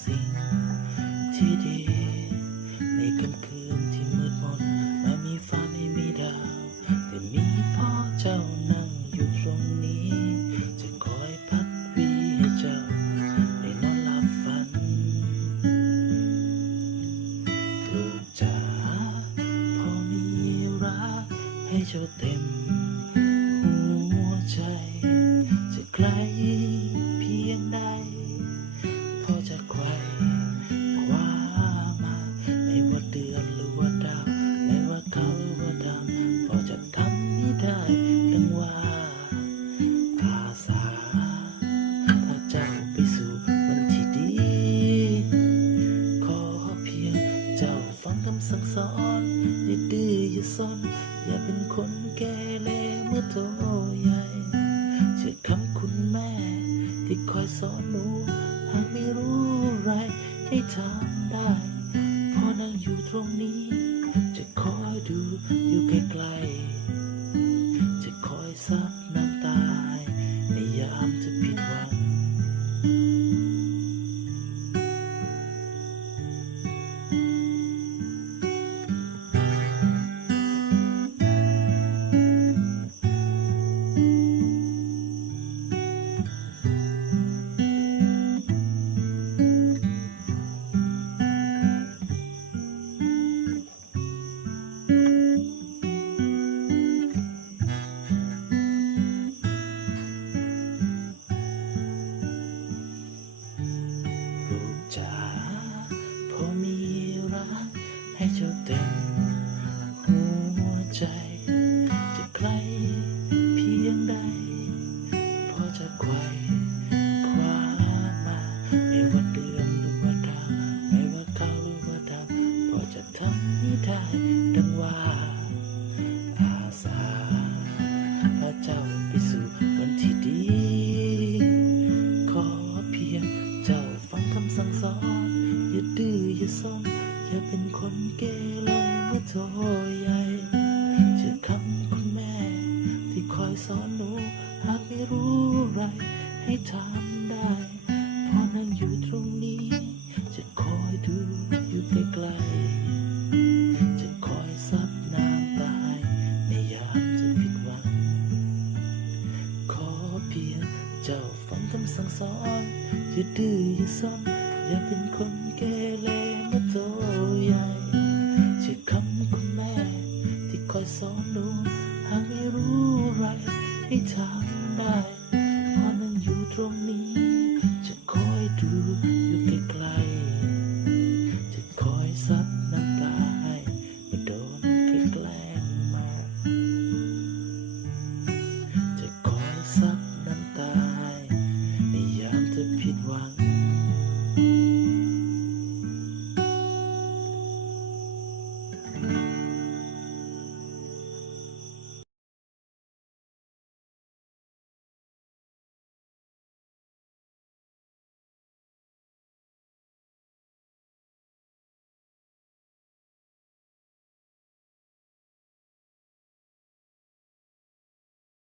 สิ่งที่ดี ในค่ำคืนที่มืดมนแม้มีฟ้าไม่มีดาว แต่มีพ่อเจ้านั่งอยู่ตรงนี้ จะคอยพัดวีให้เจ้าได้นอนหลับฝันลูกจ๋าพ่อมีรักให้เจ้าเต็ม เมื่อโตใหญ่เชื่อคำคุณแม่ ที่คอยสอนหนูหากไม่รู้อะไรให้ทำได้พอนั่งอยู่ตรงนี้ จะคอยดู ให้เจ้าเต็มหัวใจ จะใครเพียงใด พอจะไขว่คว้ามาไม่ว่าเดือนหรือว่าดาวไม่ว่าเขาหรือว่าดำพอจะทำให้ได้ดังว่า ใหญ่เชื่อคำคุณแม่ ที่คอยสอนหนูหากไม่รู้อะไรให้ทำได้พอนั่งอยู่ตรงนี้ จะคอยดูอยู่ไกล้ๆจะคอยซับน้ำตาให้ในยามจะผิดหวัง ขอเพียงเจ้าฟังคำสั่งสอนอย่าดื้ออย่าซนอย่าเป็นคนเกเรเมื่อโตใหญ่ คำคุณแม่ที่คอยสอนหนูหากไม่รู้อะไรให้ทำได้พอนั่งอยู่ตรงนี้